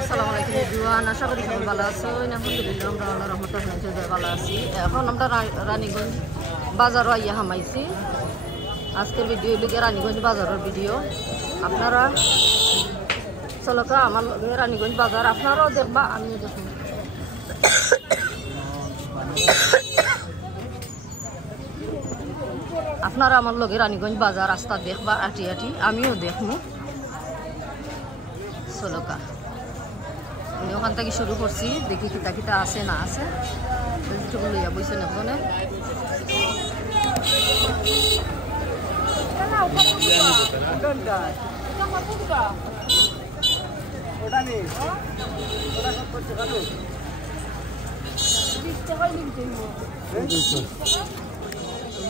আসসালামু আলাইকুম এভরিওয়ান, আশা করি সবাই ভালো আছেন। আলহামদুলিল্লাহ আমরা আল্লাহর রহমতে ভালো আছি। এখন আমরা রানীগঞ্জ বাজারও আইয়া হামাইছি। আজকের ভিডিও লিখে রানীগঞ্জ বাজারের ভিডিও। আপনারা চলকা আমার রানীগঞ্জ বাজার আপনারাও দেখবা, আমিও দেখুন। আপনারা আমার লগে রানীগঞ্জ বাজার রাস্তা দেখবা, আটি আটি আমিও দেখবো। চলকা আমি ওখান থেকে শুরু করছি, দেখি কিতা কিতা আছে না আছে লইয়া বইছেন এখানে।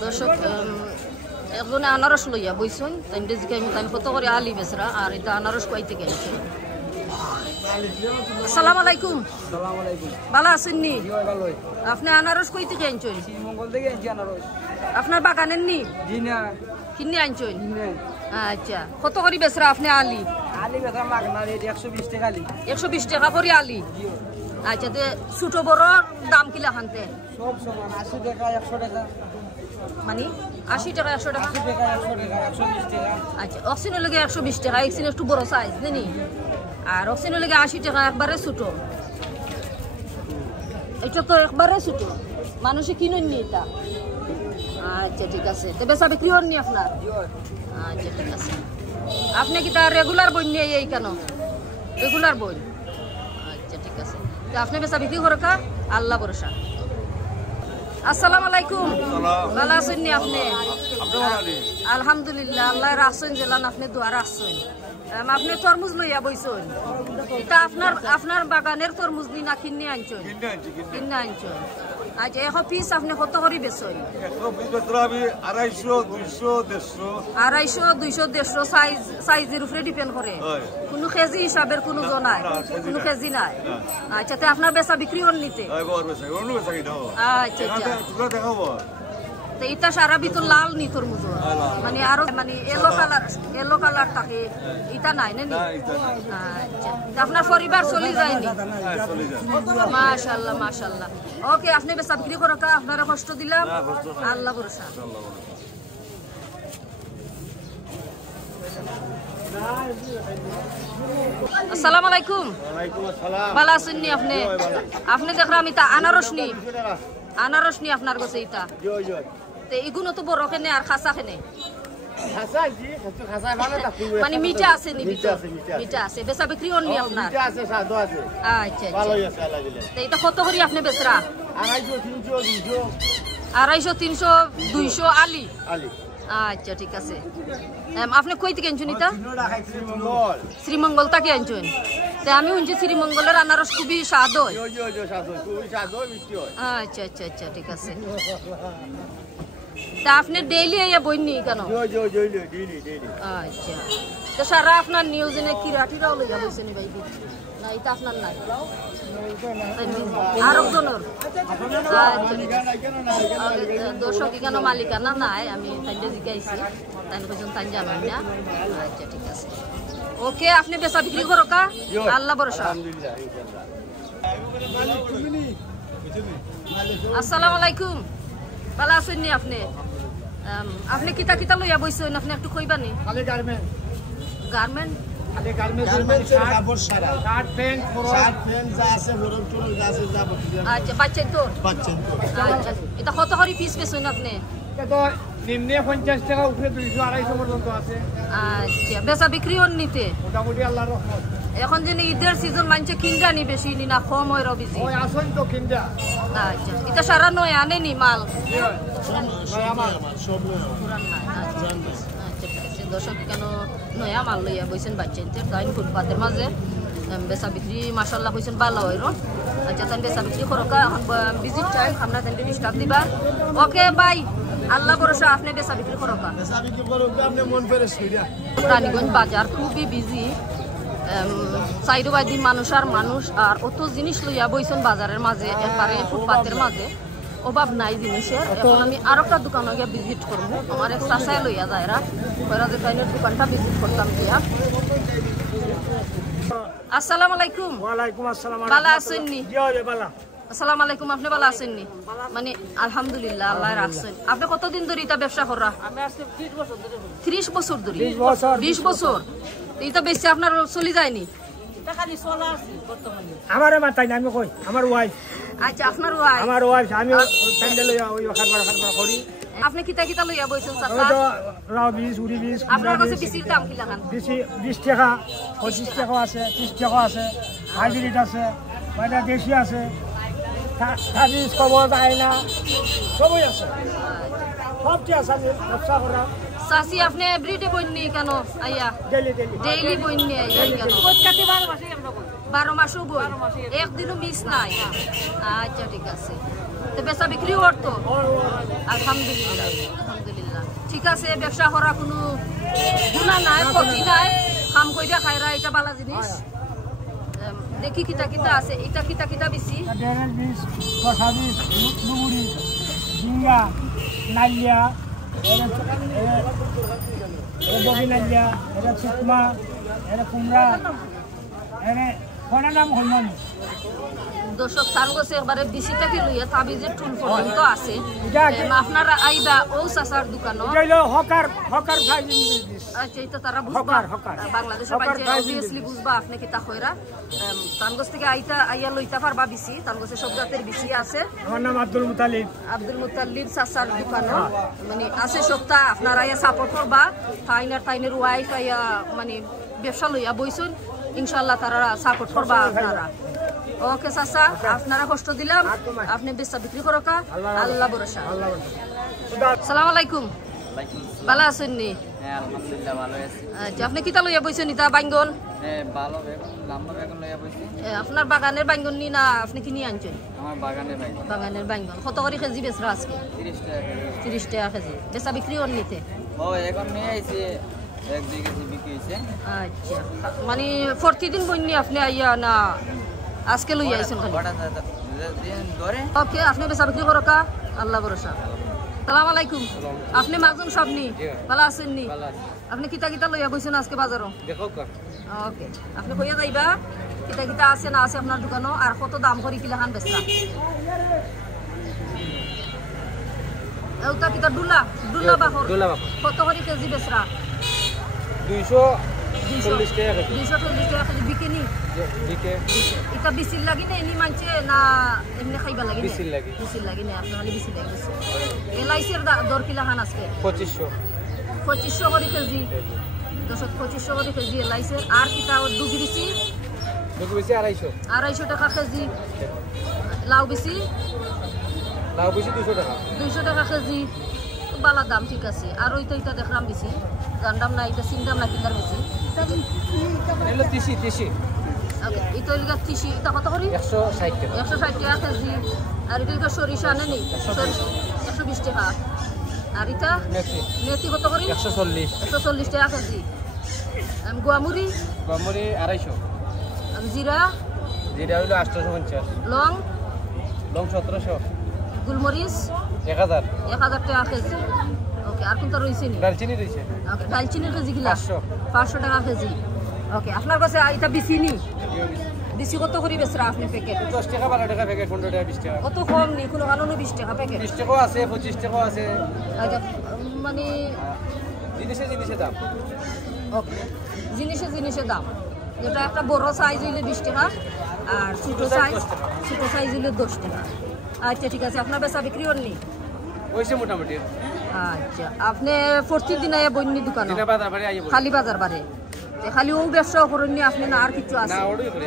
দর্শক একজনে আনারস লইয়া বইছেন, তাই তাই কত করে আলি বেচরা, আর এটা আনারস কইতে গেছে। আসসালামু আলাইকুম। ভালো আছেন নি? আপনি আনারস কই থেকে আনছেন? আপনার বাগানের নি? কিনে আনছেন? আচ্ছা, কত করে বেচরা আপনি আলি? 120 টাকা করে আলি। আচ্ছা, ছোট বড় দাম কিলা খানতে? মানে 80 টাকা 100 টাকা? আচ্ছা, অক্সিনের লগে 120 টাকা, এক্সিন একটু বড় সাইজ নেই, আর অক্সিনের লেগে 80 টাকা একবারে ছোট। এটা তো একবারে ছোট, মানুষে কিনেন নি এটা। আচ্ছা ঠিক আছে, তো বেচা বিক্রি হননি আপনার? আচ্ছা ঠিক আছে। আপনি কি তার রেগুলার বই নিয়ে এই কেন? রেগুলার বই? আচ্ছা ঠিক আছে, তো আপনি বেচা বিক্রি করে কা? আল্লাহ ভরসা। আসসালামু আলাইকুম। ভালো আছেন নি আপনি? আলহামদুলিল্লাহ, আল্লাহ রাখছেন জেলান, আপনি দোয়া রাখছেন। আপনি তরমুজ লইয়া বইছেন, এটা আপনার বাগানের তরমুজ নি না কিনে আনছেন? কিনে আনছেন। আচ্ছা, 100 পিস আপনি কত করে বেচেন? 250, 200, 150, 200, 150 সাইজের উপরে ডিপেন্ড করে। কোনো কেজি হিসাবের কোনো নাই, কোনো কেজি নাই। আচ্ছা, তো আপনার বেচা বিক্রি হন নিতে? আচ্ছা আচ্ছা, এটা সারা ভিতর লাল নি তরমুজ, মানে আরো মানে এলো কালার থাকে, এটা নাই না? আচ্ছা, আপনার পরিবার চলে যায়নি? মাশাআল্লাহ মাশাআল্লাহ। ওকে, আপনি বেচা বিক্রি করো কা, আপনারা কষ্ট দিলাম, আল্লাহ ভরসা। আসসালামু আলাইকুম। ভালো আছেন নি আপনি? আপনি দেখলাম এটা আনারস নি, আনারস নি আপনার কাছে এটা? এগুলো তো বড় খেনে আর খাসা খেনে, মানে মিঠা আছে নি? মিঠা আছে, বেচা বিক্রি হননি আপনার? আচ্ছা আচ্ছা, এটা কত করি আপনি বেচরা? 250, 300, 200 আলি। আচ্ছা ঠিক আছে। আপনি কই থেকে আনছেন এটা? শ্রীমঙ্গল থেকে আনছেন? আমি শুনছি শ্রীমঙ্গলের আনারস খুবই স্বাদ হয়। আচ্ছা আচ্ছা আচ্ছা ঠিক আছে। তা আপনি ডেইলি আইয়া বইনি কেন? আচ্ছা, তো সারা আপনার নিউজে কিরাটিরাও লইয়া বইছেন ভাই? না, এটা আপনার নাই, আরেকজনের। দর্শক কেন মালিকানা নাই, আমি তাইলে জিজ্ঞাসি, তাই কইছেন তাই জানেন না। আচ্ছা ঠিক আছে, ওকে। আপনি বেচা বিক্রি করো কা? আল্লাহ ভরসা। আসসালামু আলাইকুম। ভালো আছেন নি আপনি? আপনি কিতা কিতা লইয়া বইছেন, আপনি একটু কইবানি? গার্মেন্ট? আচ্ছা, বাচ্চা তো? আচ্ছা, এটা কত করে পিস বেচেন আপনি? নিম্নে 50 টাকা, উপরে 200, 250 পর্যন্ত আছে। আচ্ছা, বেচা বিক্রি হন নিতে? মোটামুটি আল্লাহর রহমত। এখন যে ঈদের সিজন মানছে কিনডা নি বেশি নি না কম হয় রবিজি? ওই আসন তো কিনডা। আচ্ছা, এটা সারা নয় আনে নি মাল? দর্শক কেন নয়া মাল লইয়া বইছেন বাচ্চা তাই ফুটপাতের মাঝে বেচা বিক্রি মাশাআল্লাহ হইছেন ভালো হয়। আচ্ছা, তাই বেচা বিক্রি করকা, এখন ভিজিট টাইম, আমরা তাই ডিস্টার্ব দিবা। ওকে বাই, আল্লাহ ভরসা। আপনি বেচা বিক্রি করকা, রানীগঞ্জ বাজার খুবই বিজি, চাইরোবাদি মানুষ আর মানুষ, আর অত জিনিস লইয়া বইছেন বাজারের মাঝে, একবারে ফুটপাতের মাঝে, অভাব নাই জিনিসের। এখন আমি আর একটা দোকানে গিয়ে ভিজিট করবো, আমার এক চাচাই লইয়া যায়, ওরা যে দোকানটা ভিজিট করতাম গিয়া। আসসালামু আলাইকুম। ওয়ালাইকুম আসসালাম। ভালো আছেন নি? জি ওরে ভালো। আসসালামু আলাইকুম, আপনি ভালো আছেন নি? মানে আলহামদুলিল্লাহ, আল্লাহ রাখছেন। আপনি কতদিন ধরে এটা ব্যবসা করা? আমি আজকে 30 বছর ধরে। 30 বছর ধরে? 20 বছর। এটা বেশি আপনার চলে যায়নি? এটা খালি চলা আছে বর্তমানে। আমারে মাতাই না, আমি কই আমার ওয়াইফ। আচ্ছা, আপনার ওয়াইফ? আমার ওয়াইফ। আমি প্যান্ডেল ওই খাবার করি। আপনি কিতা কিতা লইয়া বইছেন ওই চাচা? তো রাও বীজ, উড়ি বীজ, আপনার কাছে বিসির দাম কি লাগান? 20 টাকা, 25 টাকা আছে, 30 টাকা আছে, হাইব্রিড আছে, মানে দেশি আছে, তাবিজ কবর আয়না সবই আছে, সবটি আছে। আমি ব্যবসা করা। চাচি আপনি এভরিডে বইনি কেন আইয়া? ডেলি ডেইলি বইনি আইয়া কেন? প্রত্যেকটি 12 মাসে আমরা বই। 12 মাসও বই, একদিনও মিস নাই? আচ্ছা ঠিক আছে। তো বেচা বিক্রি করতো? আলহামদুলিল্লাহ, আলহামদুলিল্লাহ। ঠিক আছে, ব্যবসা করা কোনো গুণা নাই, ক্ষতি নাই, কাম কইরা খাইরা, এটা ভালো জিনিস। দেখি কিতা কিতা আছে, এটা কিতা কিতা বেশি? ডেরেল বীজ, শশা বীজ, লুগুড়ি, ঝিঙ্গা, নালিয়া, বগি নালিয়া, এটা শুকমা, এটা কুমড়া, এটা কয়টা নাম হল না। দর্শক তার কাছে একবারে বিশিটাকে লইয়া তাবিজের টুল পর্যন্ত আছে। আপনারা আইবা ও চাচার দোকানও। হকার আচ্ছা, এটা তারা বুঝবা, বাংলাদেশের বাইরে অবভিয়াসলি বুঝবা আপনি কি তা কইরা। তানগস থেকে আইয়া লইতা পারবা বিসি, তানগসে সব জাতের বিসি আছে। আমার নাম আব্দুল মুতালিব। আব্দুল মুতালিব চাচার দোকানও মানে আছে সবটা। আপনারা আইয়া সাপোর্ট করবা। তাইনের ওয়াইফ আইয়া মানে ব্যবসা লইয়া বইছুন, ইনশাআল্লাহ তারা সাপোর্ট করবা আপনারা। ওকে চাচা, আপনারা কষ্ট দিলাম, আপনি বেচা বিক্রি করো কা, আল্লাহ ভরসা। আসসালামু আলাইকুম। ভালো আছেন নি? হ্যাঁ আলহামদুলিল্লাহ ভালো আছি। আচ্ছা, আপনি কিতা লইয়া বইছেন? ইতা বাইঙ্গন? হ্যাঁ ভালো বেগুন, লম্বা বেগুন লইয়া বইছি। আপনার বাগানের বাইঙ্গন নি না আপনি কিনে আনছেন? আমার বাগানে বেগুন। বাগানের বাইঙ্গন কত করে কেজি বেচরা আজকে? 30 টাকা কেজি। 30 টাকা কেজি। বেচা বিক্রি ওর নিতে? ও এখন নিয়ে আইছি, 1-2 কেজি বিক্রি হইছে। আচ্ছা, মানে প্রতিদিন বইনি আপনি আইয়া না আজকে লইয়া আইছেন খালি? দিন ধরে। ওকে, আপনি বেচা বিক্রি করো কা, আল্লাহ ভরসা। সালাম আলাইকুম। আপনি মাকজুম সব নি? ভালো আছেন নি? আপনি কিতা কিতা লইয়া বইছেন আজকে বাজারও? দেখো কা। ওকে, আপনি কইয়া যাইবা কিতা কিতা আছে না আছে আপনার দোকানও, আর কত দাম করি কিলা খান বেচরা? এউতা কিতা ডুলা বাখর কত করে কেজি বেচরা? 240 টাকা কেজি। 240 টাকা কেজি বিকেনি? বিকে। এটা বিসির লাগি না এনি মানছে না এমনি খাইবা লাগি? বিসির লাগি। বিসির লাগি না, আপনার খালি বিসির লাগি। এলাইসির দর কিলা খান আজকে? 2500 করে কেজি। 2500 করে কেজি এলাইসির। আর কিতা ডুবি বিসি? 250 টাকা কেজি। লাউ বিসি? 200 টাকা। 200 টাকা কেজি। বালা দাম, ঠিক আছে। আর ওইটা এটা দেখলাম বেশি জানদাম না, এটা চিন্তাম না কিনার বেশি। এলো 30। ওকে, এটা লিগা 30। এটা কত করি? 160 টাকা। 160 টাকা কেজি। আর এটা লিগা সরিষা আনে নি? 120 টাকা। আর এটা মেথি কত করি? 140 টাকা কেজি। গোয়ামুড়ি? 250। আর জিরা? হইলো 850। লং? 1700। গুলমরিচ? 1000 টাকা কেজি। ওকে, আর কোনটা রইছে নি? দারচিনি রইছে। ওকে, দালচিনির কেজি কিলা? 500 টাকা কেজি। ওকে, আপনার কাছে এটা বিসি নি? বিসি কত করে বেচরা আপনি প্যাকেট? 10 টাকা, 12 টাকা প্যাকেট, 15 টাকা, 20 টাকা। কত কম নি? কোনো কারণে 20 টাকা প্যাকেট? 20 টাকাও আছে, 25 টাকাও আছে। আচ্ছা, মানে জিনিসে দাম। ওকে, জিনিসের দাম। যেটা একটা বড় সাইজ হইলে 20 টাকা, আর ছোট সাইজ হইলে 10 টাকা। আচ্ছা ঠিক আছে, আপনার বেচা বিক্রি হননি? হইছে মোটামুটি। আচ্ছা, আপনি প্রতিদিন আইয়া বইনি দোকান? খালি বাজার বারে? খালি ও ব্যবসা করেন নি আপনি না আর কিছু আছে? না, ওটাই করে।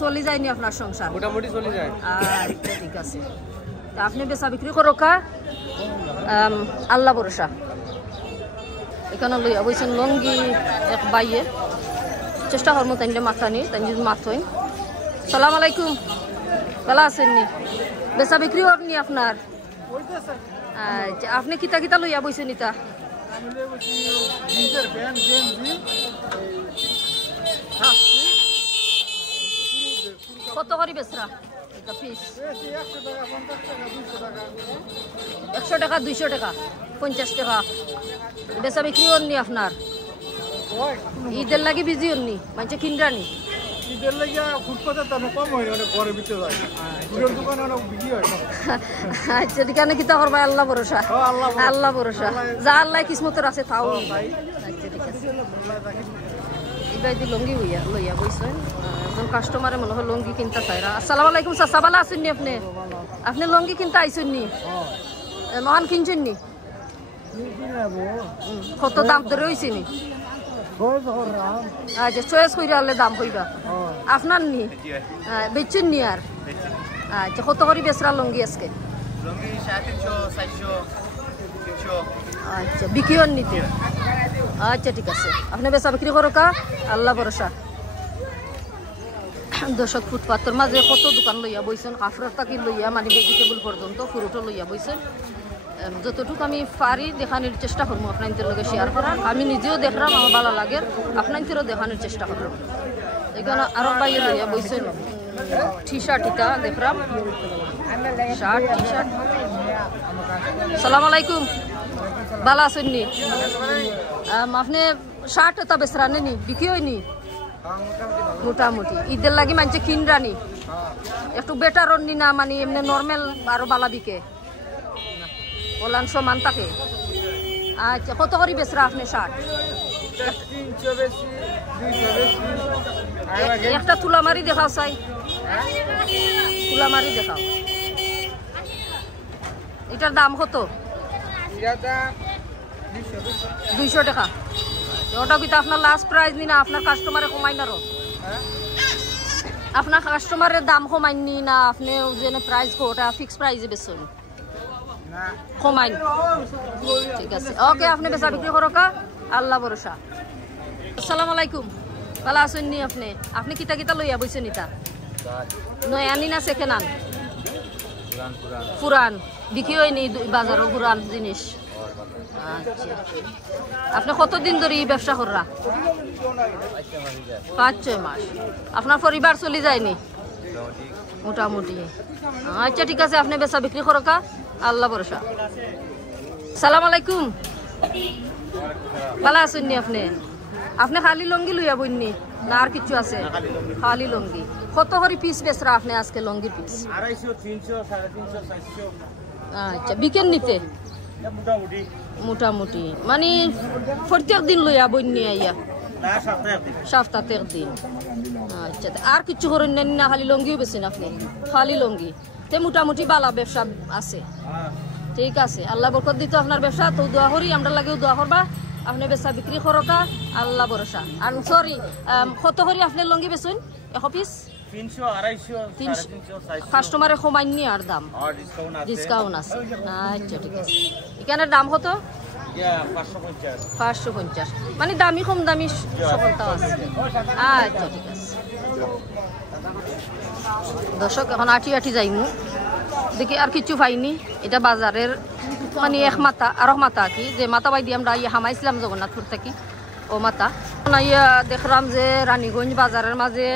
চলে যায়নি আপনার সংসার? মোটামুটি চলে যায়। আচ্ছা ঠিক আছে, আপনি বেচা বিক্রি করো কা, আল্লাহ ভরসা। এখানে লইয়া বইছেন লঙ্গি এক বাইয়ে, চেষ্টা করবো তাইলে মাথানি, তাই যদি মাথইন। সালাম আলাইকুম। ভালো আছেন নি? বেচা বিক্রি হননি আপনার? আচ্ছা, আপনি কিতা কিতা লইয়া বইছেন? ইতা কত করে বেচরা এটা পিস? 100 টাকা, 200 টাকা, 50 টাকা। বেচা বিক্রি হননি আপনার? ঈদের লাগি বিজি হননি? মানে কিনরানি? ঈদের লাগিয়া ফুটপাতের দাম কম হয় অনেক ঘরের ভিতরে যায় ফুটের দোকানে অনেক বিক্রি হয় আচ্ছা ঠিকানে কিতা করবা আল্লাহ ভরসা আল্লাহ ভরসা যা আল্লাহ কিসমতের আছে তাও আচ্ছা ঠিক আছে এবার দি লঙ্গি লইয়া বইছেন একজন কাস্টমারে মনে হয় লঙ্গি কিনতে চাইরা আসসালামু আলাইকুম চাচা ভালো আছেন নি আপনি লঙ্গি কিনতে আইছেন নি মহান কিনছেন নি কত দাম ধরে হয়েছে নি আচ্ছা চয়েস করে আনলে দাম কইবা আপনার নি বেচছেন নি আর আচ্ছা কত করে বেচরা লঙ্গি আজকে আচ্ছা বিক্রিও নিতে আচ্ছা ঠিক আছে আপনি বেচা বিক্রি করো কা আল্লাহ ভরসা দর্শক ফুটপাথর মাঝে কত দোকান লইয়া বইছেন কাপড়ের তাকি লইয়া মানে ভেজিটেবল পর্যন্ত ফ্রুটও লইয়া বইছেন যতটুকু আমি পারি দেখানোর চেষ্টা করবো আপনাদের লগে শেয়ার করার আমি নিজেও দেখলাম আমার ভালো লাগে আপনাদেরও দেখানোর চেষ্টা করলাম এখানে আরো বাইরে লইয়া বইছেন টি শার্ট ইটা দেখলাম শার্ট টি শার্ট সালাম আলাইকুম ভালো আছেন নি আপনি শার্ট এটা বেসরানে নি বিক্রি হয়নি মোটামুটি ঈদের লাগি মানছে কিনরানি একটু বেটার নি না মানে এমনি নর্মাল আরো বালা বিকে ওলান সমান থাকে আচ্ছা কত করে বেচরা আপনি শার্ট একটা তুলা মারি দেখাও চাই তুলা মারি দেখাও এটার দাম কত 200 টাকা ওটা কিন্তু আপনার লাস্ট প্রাইস নি না আপনার কাস্টমারে কমাই না আপনার কাস্টমারের দাম কমাইনি না আপনি যে প্রাইস ওটা ফিক্স প্রাইসে বেচছেন কমাইন ঠিক আছে ওকে আপনি বেচা বিক্রি করো কা আল্লাহ ভরসা আসসালামু আলাইকুম ভালো আছেন নি আপনি কিতা কিতা লইয়া বইছেন ইটা নয় আনি না সেকেন্ড আন পুরান বিক্রি হয়নি বাজারও পুরান জিনিস আচ্ছা আপনি কতদিন ধরে এই ব্যবসা কররা 5-6 মাস আপনার পরিবার চলে যায়নি মোটামুটি আচ্ছা ঠিক আছে আপনি বেচা বিক্রি করো কা আল্লাহ ভরসা সালাম আলাইকুম ভালো আছেন নি আপনি খালি লঙ্গি লইয়া বইনি না আর কিছু আছে খালি লঙ্গি কত করে পিস বেচরা আপনি আজকে লঙ্গির পিস 250 300 350 400 আচ্ছা বিকেন নিতে মোটামুটি মানে প্রত্যেক দিন লইয়া বইনি আইয়া সপ্তাহের দিন আচ্ছা আর কিছু করেন না খালি লঙ্গিও বেছেন আপনি খালি লঙ্গি তে মোটামুটি বালা ব্যবসা আছে ঠিক আছে আল্লাহ বরকত দিত আপনার ব্যবসা তো দোয়া করি আমরা লাগেও দোয়া করবা আপনি বেচা বিক্রি করতা আল্লাহ ভরসা আর সরি কত করে আপনি লঙ্গি বেছেন 1 পিস 300 250 কাস্টমারে কমাইনি আর দাম ডিসকাউন্ট আছে আচ্ছা ঠিক আছে এখানে দাম কত 550 মানে দামি কম দামি সকলটাও আছে আচ্ছা ঠিক আছে দর্শক এখন আটি যাইমু দেখি আর কিছু পাইনি এটা বাজারের মানে এক মাথা আর মাথা কি যে মাথা বাই দিয়ে আমরা হামাইছিলাম জগন্নাথপুর থেকে ও মাথা দেখলাম যে রানীগঞ্জ বাজারের মাঝে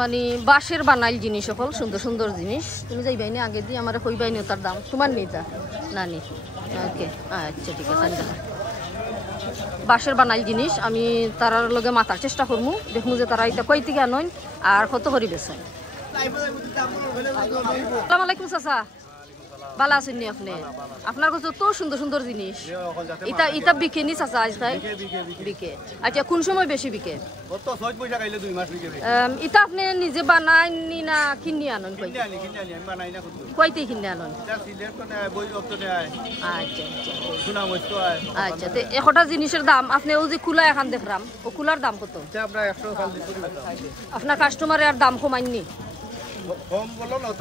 মানে বাঁশের বানাইল জিনিস সকল সুন্দর সুন্দর জিনিস তুমি যাইবাইনি আগে দিয়ে আমার কইবাইনি তার দাম তোমার নেই তা না নি ওকে আচ্ছা ঠিক আছে বাঁশের বানাইল জিনিস আমি তার লগে মাথার চেষ্টা করবো দেখবো যে তারা এটা কই থেকে আনইন আর কত করি বেছেন আসসালামু আলাইকুম চাচা ভালো আছেন নি আপনার কাছে তো সুন্দর সুন্দর জিনিস এটা বিকে নি চাচা আজকাল বিকে আচ্ছা কোন সময় বেশি বিকে এটা আপনি নিজে বানাই নি না কিনি আনন কইতে কিনে আনন আচ্ছা আচ্ছা তো একটা জিনিসের দাম আপনি ও যে কুলা এখন দেখলাম ও কুলার দাম কত আপনার কাস্টমারে আর দাম কমাইনি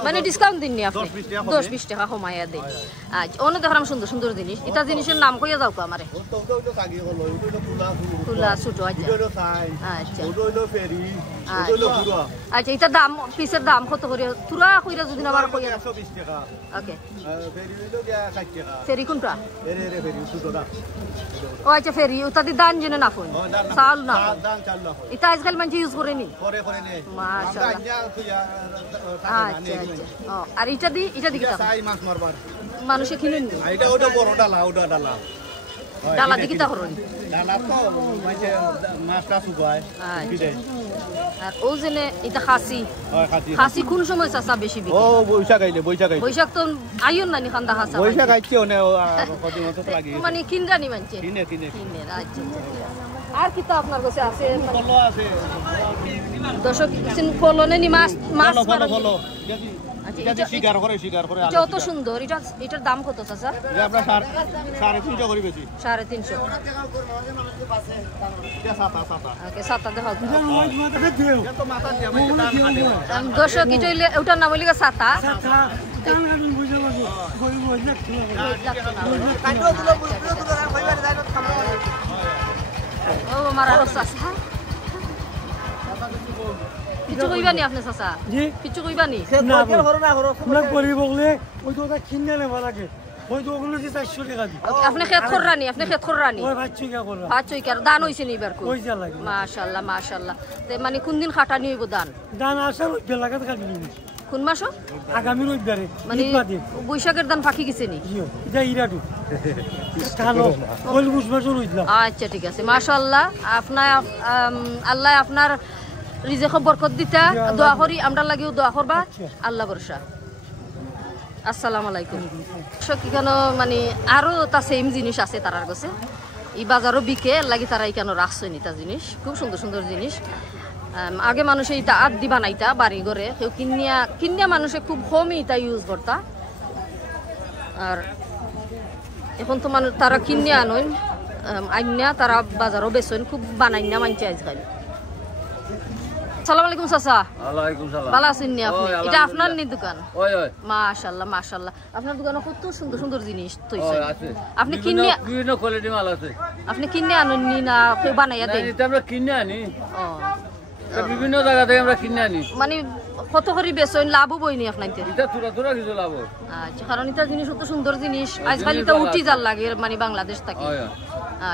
মানে ডিসকাউন্ট দিননি আপনি 10-20 টাকা কমাইয়া দেন আচ্ছা অন্য দেখলাম সুন্দর সুন্দর জিনিস এটা জিনিসের নাম কইয়া যাও আমারে তুলা ছোট আচ্ছা আচ্ছা এটা দাম পিসের দাম কত করে তুলা কইরা যদি আবার কইয়া 120 টাকা ওকে ফেরি হইলো 60 টাকা ফেরি কোনটা ফেরি ছোটটা ও আচ্ছা ফেরি ওটা দি দান জেনে না কই চাল না দান চাল না এটা আজকাল মানুষ ইউজ করে নি করে নে মাশাআল্লাহ আচ্ছা আচ্ছা ও আর এটা দি কি সাই মাছ মারবার মানুষে কিনেন নি এটা ওটা বড় ডালা ডালা দি কি তা করুন ডালা তো মানে মাছটা শুকায় আর ও জেনে এটা খাসি খাসি কোন সময় চাচা বেশি বিক্রি? ও বৈশাখ আইলে বৈশাখ তো আইন নানি খান্দা খাসা বৈশাখ আইছে ওনে কত মত লাগি মানে কিনরানি মানছে কিনে আচ্ছা আর কি তো আপনার কাছে আছে ফলো আছে দর্শক সিন ফলনে নি মাছ ফলো এটা শিকার করে এটা কত সুন্দর এটার দাম কত চাচা? এটা আমরা 350 করে বেশি 350 এটা সাতা ওকে সাতা দেখাও এটা তো মাথা দিয়ে আমি দান কাটে দর্শক এটা ওটার নাম হইলো সাতা ও মারা চাচা কিছু কইবানি আপনি চাচা? জি কিছু কইবানি না না করি বললে ওই তো ওটা কিনে নেওয়া লাগে ওই তো ওগুলো যে 400 টাকা দি আপনি খেত খররানি ওই বাচ্চা কা করলা বাচ্চাই কার দান হইছে নি এবার কো ওই যা লাগে মাশাআল্লাহ তে মানে কোন দিন খাটানি হইব দান আসা বেলাকাত কাটি নিবি কোন মাস আগামী রবিবারে মানে বৈশাখের দান ফাঁকি গেছে নি এটা ইরাটু স্থানো ওই বুঝবাসর হইলা আচ্ছা ঠিক আছে মাশাআল্লাহ আপনার আল্লাহ আপনার রিজেকে বরকত দিতা দোয়া করি আমরা লাগিও দোয়া করবা আল্লাহ ভরসা আসসালামু আলাইকুম সকিখানো মানে আরো তা সেম জিনিস আছে তারার কাছে এই বাজারও বিকে লাগি তারা এখানে রাখছে নিতা জিনিস খুব সুন্দর জিনিস আগে মানুষ এইটা আদি বানাইতা বাড়ি ঘরে কেউ কিনিয়া মানুষে খুব কমই এটা ইউজ করতা আর এখন তো মানুষ তারা কিনিয়া আনইন আইনা তারা বাজারও বেচেন খুব বানাইনা মানছে আজকাল আসসালামু আলাইকুম চাচা ওয়ালাইকুম সালাম ভালো আছেন নি আপনি? এটা আপনার নি দোকান? ওই মাশাআল্লাহ আপনার দোকানে কত সুন্দর জিনিস তৈছে আছে আপনি কিনে বিভিন্ন কোয়ালিটি মাল আছে আপনি কিনে আনেন নি না কেউ বানাইয়া দেন? এটা আমরা কিনে আনি ও বিভিন্ন জায়গা থেকে আমরা কিনে আনি মানে কত করে বেচেন লাভ হইনি আপনাইতে? এটা থোড়া কিছু লাভ আচ্ছা কারণ এটা জিনিস কত সুন্দর জিনিস আজকাল এটা উঠি যার লাগে মানে বাংলাদেশ থেকে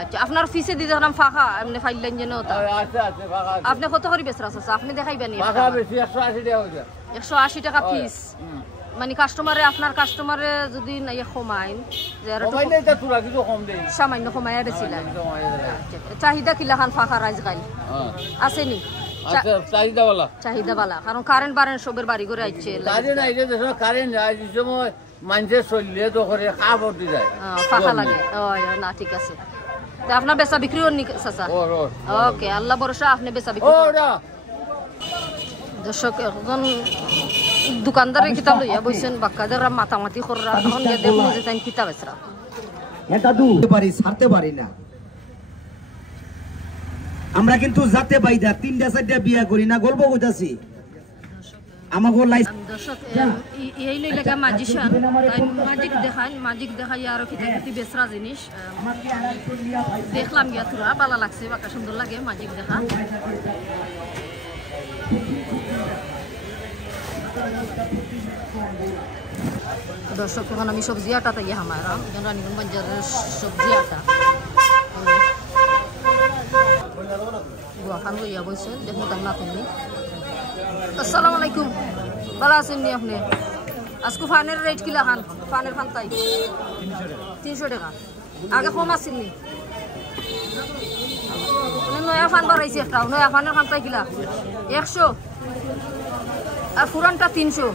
আচ্ছা আপনার ফিসে দি যখন ফাঁকা এমনি ফাইলেন যেন ওটা আছে ফাঁকা আপনি কত করে বেচরা আছে আপনি দেখাইবেন ফাঁকা বেশি 180 টাকা হইছে 180 টাকা পিস মানে কাস্টমারে যদি না কমাইন যে আর কমাইলে এটা থোড়া কিছু কম দেই সামান্য কমাইয়া বেচিলা চাহিদা কিলা খান ফাঁকা রাইজ গাইল আছে নি আচ্ছা চাহিদা বালা কারণ কারেন্ট বারেন সবের বাড়ি করে আইছে কারেন্ট আইছে দেখো কারেন্ট যায় যে সময় মানুষে চললে তো করে খাবার দি যায় ফাঁকা লাগে না ঠিক আছে তো আপনার বেচা বিক্রি হননি চাচা? ওকে আল্লাহ ভরসা আপনি বেচা বিক্রি দর্শক এখন দোকানদারে কিতাব লইয়া বইছেন বাক্কাদের মাতামাতি কররা এখন গেদে বুঝে তাই কিতাব বেচরা এটা ছাড়তে পারি না আমরা কিন্তু যাতে বাইদা 3টা 4টা বিয়া করি না গল্প কইতাছি আমাগো দর্শক এই লাগা ম্যাজিশিয়ান ম্যাজিক দেখাই আর কিতি বেচরা জিনিস দেখলাম গিয়া তোরা ভালো লাগছে বাকা সুন্দর লাগে ম্যাজিক দেখা দর্শক এখন আমি সবজি আটা তাই আমার রানীগঞ্জ বাজারের সবজি আটা গুয়াখান লইয়া বইছেন দেখো তার নাতনি আসসালামু আলাইকুম ভালো আছেন নি আপনি? আজকে ফানের রেট কিলা খান ফানের খান তাই 300 টাকা আগে কম আছিল নি নয়া ফান বাড়াইছে একটা নয়া ফানের খান তাই কিলা 100 আর পুরানটা 300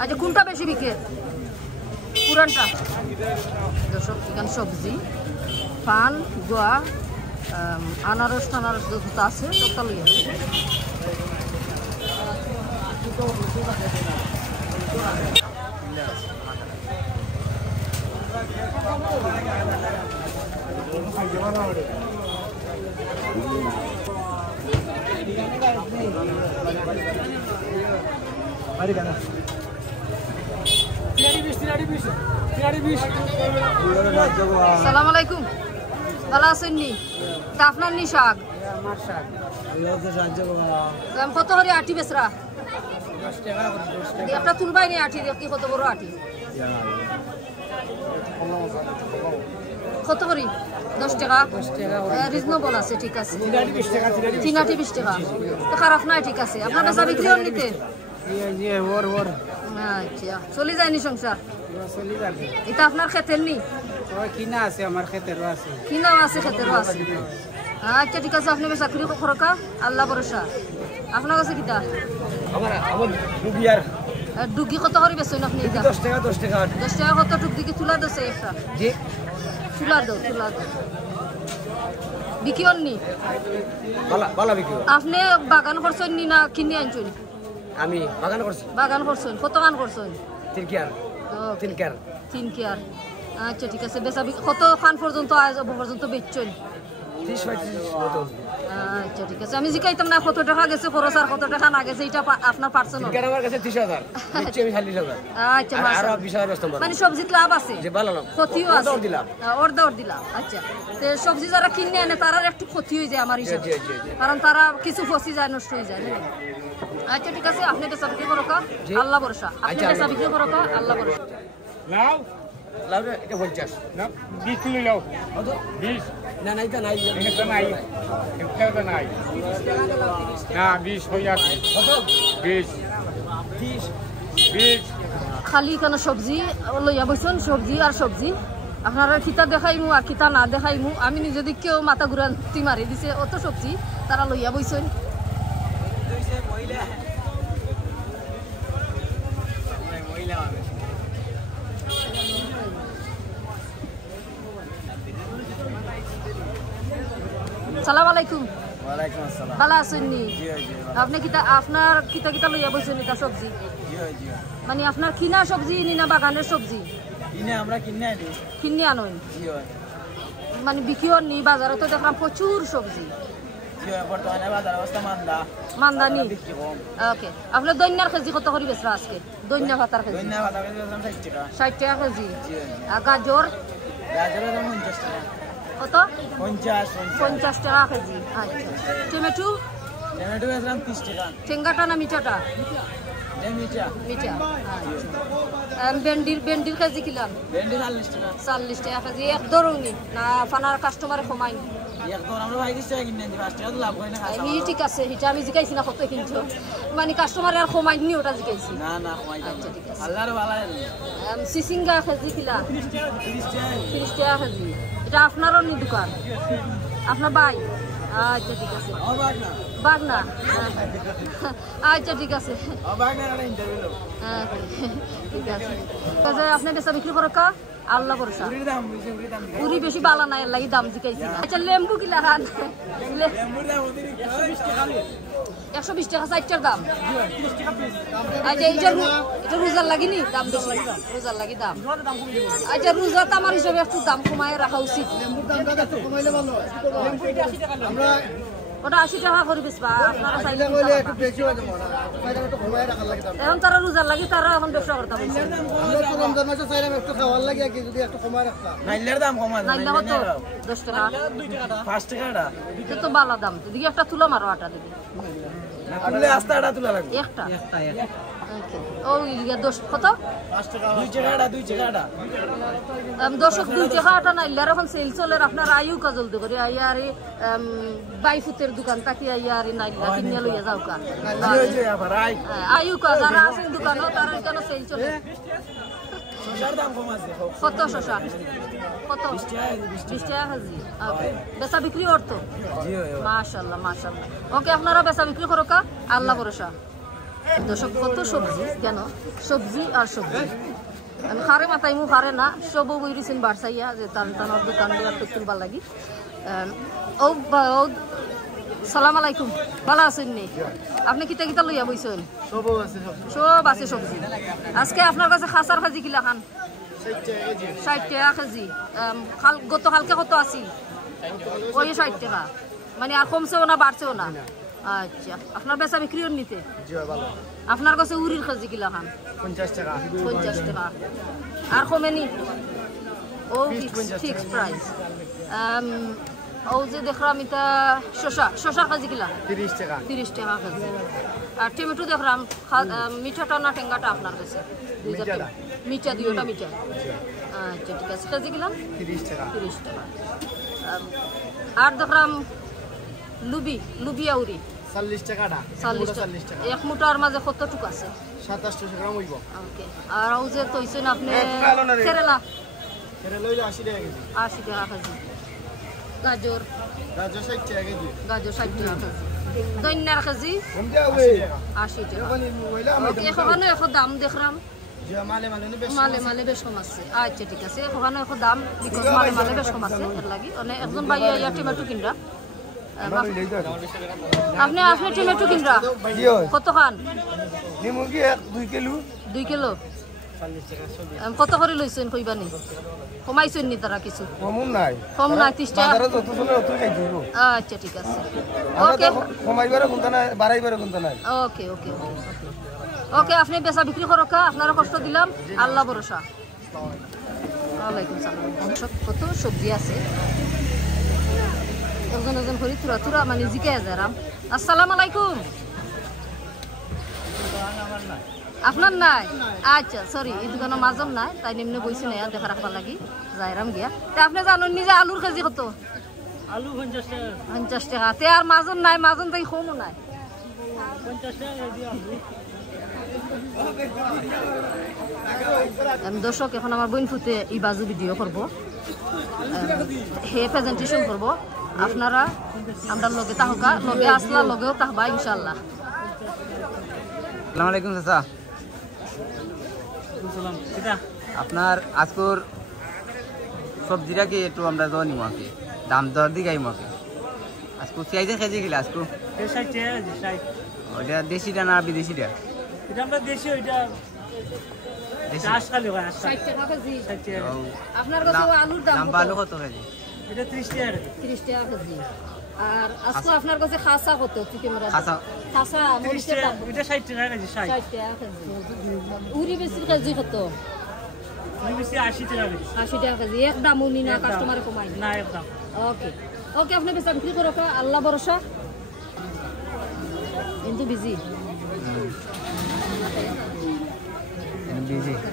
আচ্ছা কোনটা বেশি বিকে পুরানটা? দর্শক এখানে সবজি পান গোয়া আনারস যত আছে সবটা লইয়া আসসালামু আলাইকুম ভালো আছেন নি? তা আপনার নি শাক কত করে আটি বেচরা? একটা তুলবাই নি আটি দেখি কত বড় আটি কত করি 10 টাকা রিজনেবল আছে ঠিক আছে 3 আটি 20 টাকা তো খারাপ নাই ঠিক আছে আপনার বেচা বিক্রি হন নিতে আচ্ছা চলে যায়নি সংসার এটা আপনার ক্ষেতের নি কিনা আছে আমার ক্ষেতেরও আছে কিনাও আছে ক্ষেতেরও আছে আচ্ছা ঠিক আছে আপনি চাকরি করকা আল্লাহ ভরসা আপনার কাছে কিটা আমার দুবিয়ার ডুগি কত করে বেচেন আপনি 10 টাকা 10 টাকা 10 টাকা কত টুক দিকে তুলা দছে একটা জি তুলা দাও বিকি অন্নি বালা বিক্রি আপনি বাগান করছেন নি না কিনে আনছেন আমি বাগান করছি বাগান করছেন কত গান করছেন 3 কেয়ার 3 কেয়ার আচ্ছা ঠিক আছে বেচা কত খান পর্যন্ত আজ পর্যন্ত বেচছেন 30-35 বোতল আচ্ছা ঠিক আছে আমি জিকাইতাম না কত টাকা গেছে খরচ আর কত টাকা না গেছে এটা আপনার পার্সোনাল কেন আমার কাছে 30000 নিচে আমি 40000 আচ্ছা আর 20000 ব্যস্ত মানে সবজিতে লাভ আছে যে ভালো লাভ ক্ষতিও আছে অর্ধেক দিলাম আচ্ছা তো সবজি যারা কিনে আনে তারা একটু ক্ষতি হয়ে যায় আমার হিসাবে কারণ তারা কিছু ফসি যায় নষ্ট হয়ে যায় আচ্ছা ঠিক আছে আপনি বেচা বিক্রি করো আল্লাহ ভরসা আপনি বেচা বিক্রি করো আল্লাহ ভরসা লাউ লাভ এটা 50 না 20 কিলো লাউ কত 20 না নাই তো নাই এটা নাই এটা তো নাই না 20 হয়ে আছে কত 20 খালি কেন সবজি লইয়া বইছেন সবজি আর সবজি আপনারা কিতা দেখাইমু আর কিতা না দেখাইমু আমি নিজে দিকেও মাথা ঘুরান্তি মারি দিছে অত সবজি তারা লইয়া বইছেন সালাম আলাইকুম ওয়ালাইকুম আসসালাম ভালো আছেন নি জি আপনি কিতা আপনার কিতা লইয়া বইছেন এটা সবজি জি মানে আপনার কিনা সবজি নি না বাগানের সবজি কিনে আমরা কিনে আনি কিনে আনুন জি মানে বিক্রিও নি বাজারে তো দেখলাম প্রচুর সবজি বর্তমানে বাজার অবস্থা মান্দানি বিক্রি কম ওকে আপনার দৈন্যার কেজি কত করে বেচরা আজকে দৈন্য ভাতার কেজি দৈন্য ভাতা কেজি 60 টাকা 60 টাকা কেজি জি আর গাজর গাজরের দাম 50 টাকা কত 50 টাকা কেজি আচ্ছা টমেটো টমেটো বেচলাম 30 টাকা টেঙ্গাটা না মিঠাটা মিঠা মিঠা আচ্ছা ভেন্ডির কেজি কিলাম ভেন্ডি 40 টাকা 40 টাকা কেজি এক দরুনি না ফানার কাস্টমারে কমাই একদম আমরা ভাই দিচ্ছি কিনে দিই 5 টাকা তো লাভ হয় না খাসা ঠিক আছে এটা আমি জিকাইছি না কত কিনছো মানে কাস্টমারে আর কমাই নি ওটা জিকাইছি না কমাই আচ্ছা ঠিক আছে আল্লাহর ভালো সিসিঙ্গা কেজি কিলা 30 টাকা কেজি এটা আপনারও নি দোকান আপনার ভাই আচ্ছা ঠিক আছে বাগনা আচ্ছা ঠিক আছে ঠিক আছে আপনি বেচা বিক্রি করো কা আল্লাহ ভরসা পুরি বেশি বালা নাই আল্লাহ দাম জিকাইছি আচ্ছা লেম্বু কিলা খান 120 টাকা 60টার দাম আচ্ছা এটা রোজার লাগিনি দাম বেশি রোজার লাগি দাম আচ্ছা রোজা তো আমার হিসাবে একটু দাম কমায় রাখা উচিত ওটা 80 টাকা করে বেচবা আপনারা চাইলে এখন তারা রোজার লাগি তারা এখন ব্যবসা করতে পারছে নাইলের দাম কমা নাইলে কত 10 টাকা 5 টাকা এটা তো ভালো দাম দিকে একটা তুলো মারো আটা দিকে তুলে আস্তে আটা তুলা লাগবে একটা ও ইয়া 10 কত 5 টাকা 2 টাকা দর্শক 2 টাকা আটা নাইলে এখন সেল চলে আপনার আয়ু কা জলদি করে আইয়ারে বাইফুতের দোকান তাকি আইয়ারে নাইলা কিনে লইয়া যাও কা আয়ু কা যারা আছেন দোকানও তারা কেন সেল চলে শশার দাম কম আছে কত শশা কত 20 টাকা কেজি ওকে বেচা বিক্রি করতো মাশাআল্লাহ ওকে আপনারা বেচা বিক্রি করো কা আল্লাহ ভরসা দর্শক কত সবজি কেন সবজি আর সবজি আমি খারে মাথায় মু খারে না সব বইরিছেন বারসাইয়া যে তার দোকান দিয়ে একটু তুলবার লাগি ও সালাম আলাইকুম ভালো আছেন নি আপনি কিতা লইয়া বইছেন সব আছে সবজি আজকে আপনার কাছে খাসার ভাজি কিলা খান 60 টাকা কেজি গত কালকে কত আছি ওই 60 টাকা মানে আর কমছেও না বাড়ছেও না আচ্ছা আপনার বেচা বিক্রিও নিতে আপনার কাছে উরির কেজি কিলা খান 50 টাকা আর কমেনি ও ফিক্স প্রাইস ও যে দেখলাম এটা শশা কেজি কিলা 30 টাকা কেজি আর টমেটো দেখলাম মিঠাটা না টেঙ্গাটা আপনার কাছে মিঠা দুইটা মিঠা আচ্ছা ঠিক আছে কেজি কিলা 30 টাকা আর দেখলাম লুবি আউরি 40 টাকা এক মুঠার মাঝে কতটুক আছে 27 গ্রাম হইব ওকে আর ও যে তইছেন আপনি কেরালা 80 টাকা কেজি 80 টাকা কেজি গাজর গাজর 60 টাকা কেজি গাজর 60 টাকা কেজি দইনার কেজি 80 টাকা ওকে এখনো এখন দাম দেখলাম মালে বেশ কম আছে আচ্ছা ঠিক আছে ওখানে এখন দাম বিকজ মালে বেশ কম আছে এর লাগি মানে একজন ভাই ইয়া টমেটো কিনরা আপনি টমেটো কিনরা কত খান নিমুকি 2 কিলো 2 কিলো কত করে লইছেন কইবানি কমাইছেন নি তারা কিছু কম নাই 30 টাকা বাজারে যত চলে অত খাই দিব আচ্ছা ঠিক আছে ওকে কমাইবারে কোনটা নাই বাড়াইবারে কোনটা নাই ওকে ওকে ওকে ওকে আপনি বেচা বিক্রি করো কা আপনারা কষ্ট দিলাম আল্লাহ ভরসা ওয়ালাইকুম সালাম কত সবজি আছে একজন করে তুরা মানে জিকে যারাম আসসালামু আলাইকুম আপনার নাই আচ্ছা সরি এই দোকানের মাজন নাই তাই নিম্নে বইছি না দেখা রাখবার লাগি যাইরাম গিয়া তা আপনি জানেন নিজে আলুর কেজি কত আলু 50 টাকা তে আর মাজন নাই মাজন তাই কমও নাই 50 টাকা দর্শক এখন আমার বোন ফুতে এই বাজু ভিডিও করবো হে প্রেজেন্টেশন করবো আপনারা আমরা লগে তাহকা লগে আসলা লগেও তাহবা ইনশাআল্লাহ আসসালামু আলাইকুম চাচা আপনার আজকের সবজিটা কি একটু আমরা তো নিব আজকে দাম দর দিকে আইম আজকে আজকে চাইছে খেয়েছে কিলা আজকে ওইটা দেশিটা না বিদেশিটা এটা আমরা দেশি ওইটা চাষ খালি হয় 60 টাকা কেজি আপনার কাছে আলুর দাম আলু কত কেজি এটা 30 টাকা 30 টাকা কেজি আর আজকে আপনার কাছে খাসা কত চিকেমরা খাসা মরিচের দাম এটা 60 টাকা কেজি 60 টাকা কেজি উরি বেশি কেজি কত উরি বেশি 80 টাকা কেজি 80 টাকা কেজি একদম উনি না কাস্টমারে কমাই না একদম ওকে ওকে আপনি বেচা বিক্রি করো আল্লাহ ভরসা কিন্তু বিজি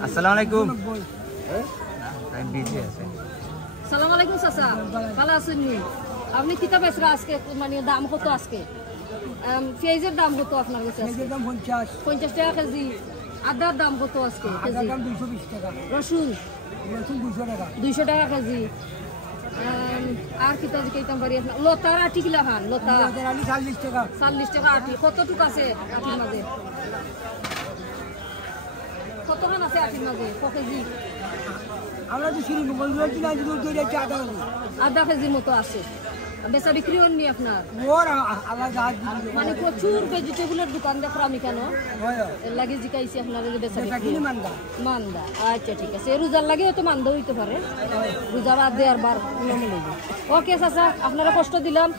আসসালামু আলাইকুম আমি বিজি আছি আসসালামু আলাইকুম চাচা ভালো আছেন নি আপনি কিতা বেচরা আজকে মানে দাম কত আজকে পেঁয়াজের দাম কত আপনার কাছে পেঁয়াজের দাম 50 টাকা কেজি আদার দাম কত আজকে কেজি দাম 220 টাকা রসুন 200 টাকা 200 টাকা কেজি আর কিতা দিকেইতাম পারি আপনার লতার আটি কিলা খান লতা 40 টাকা 40 টাকা আটি কতটুকু আছে আটির মাঝে কতখান আছে আটির মাঝে ক কেজি আমরা তো শুরু বলবো কি না দুধ দই চাটা আধা কেজির মতো আছে বেচা বিক্রি হননি আপনার ওর আলাদা মানে প্রচুর ভেজিটেবলের দোকান দেখো আমি কেন এর লাগে জিকাইছি আপনার যে বেচা বিক্রি মান্দা আচ্ছা ঠিক আছে রোজার লাগে হয়তো মান্দা হইতে পারে রোজা বাদ দেওয়ার বার নমলে ওকে চাচা আপনারা কষ্ট দিলাম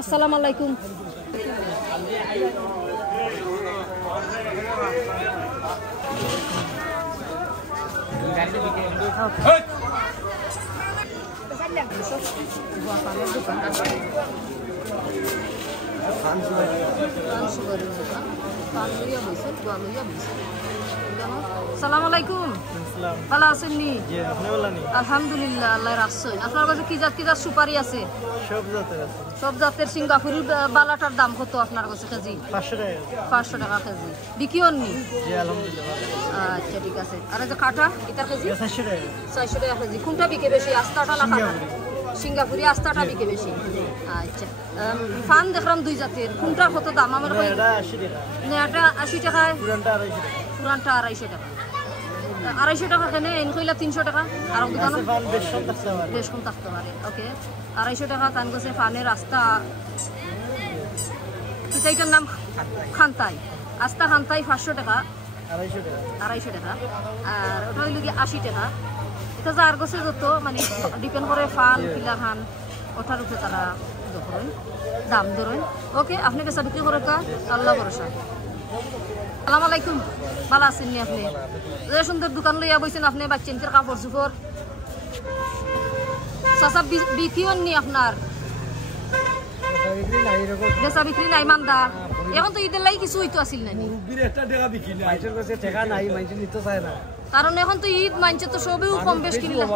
আসসালামু আলাইকুম সালাম আলাইকুম ভালো আছেন নি আলহামদুলিল্লাহ আল্লাহ রাখছেন আপনার কাছে কি জাত সুপারি আছে সব জাতের সিঙ্গাপুরি বালাটার দাম কত আপনার কাছে কেজি 500 টাকা কেজি বিক্রি হননি আচ্ছা ঠিক আছে আর যে কাটা এটার কেজি 400 টাকা কেজি কোনটা বিকে বেশি আস্তাটা না কাটা সিঙ্গাপুরি আস্তাটা বিকে বেশি আচ্ছা ফান দেখলাম দুই জাতের কোনটার কত দাম আমার এটা 80 টাকা পুরানটা 250 টাকা 250 টাকা কেনে এন কইলা 300 টাকা আর দোকান বেশ কম থাকতে পারে ওকে 250 টাকা তান গেছে ফানের রাস্তা এটার নাম খান্তাই আস্তা খান্তাই 500 টাকা 250 টাকা আর ওটা হইল কি 80 টাকা এটা যার গেছে যত মানে ডিপেন্ড করে ফান কিলা খান ওটার উপরে তারা ধরেন দাম ধরেন ওকে আপনি বেচা বিক্রি করে কা আল্লাহ ভরসা আসসালামু আলাইকুম ভালো আছেন নি আপনি যে সুন্দর দোকান লইয়া বইছেন আপনি বাচ্চাদের কাপড় চোপড় চাচা বিক্রি হননি আপনার বেচা বিক্রি নাই মান্দা এখন তো ঈদের লাগি কিছু হইতো আসিল না কারণ এখন তো ঈদ মানছে তো সবই কম বেশ কিনলা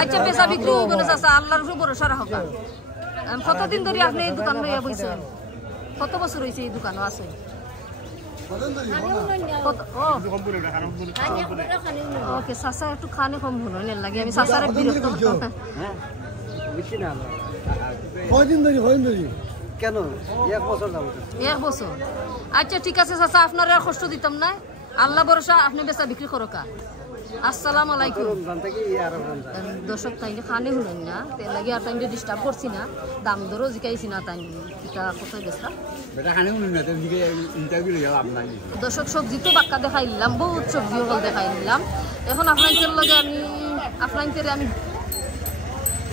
আচ্ছা বেচা বিক্রি হইব না চাচা আল্লাহর উপর ভরসা রাখো কতদিন ধরে আপনি এই দোকান লইয়া বইছেন কত বছর হয়েছে এই দোকানও আছে ওকে চাচা একটু খানে কম হলো লাগে আমি চাচারে বিরক্ত কয়দিন ধরে কেন 1 বছর যাব 1 বছর আচ্ছা ঠিক আছে চাচা আপনার আর কষ্ট দিতাম না আল্লাহ ভরসা আপনি বেচা বিক্রি করো কা আসসালামু আলাইকুম দর্শক তাইলে খানে শুনেন না তে লাগি আর টাইমে ডিস্টার্ব করছি না দাম দরও জিকাইছি না তাই এটা কোথায় বেচা বেটা খানে শুনুন না তুমি ইন্টারভিউ লইয়া লাভ নাই দর্শক সবজি তো বাক্কা দেখাই নিলাম বহুত সবজি হল দেখাই নিলাম এখন আপনাদের লগে আমি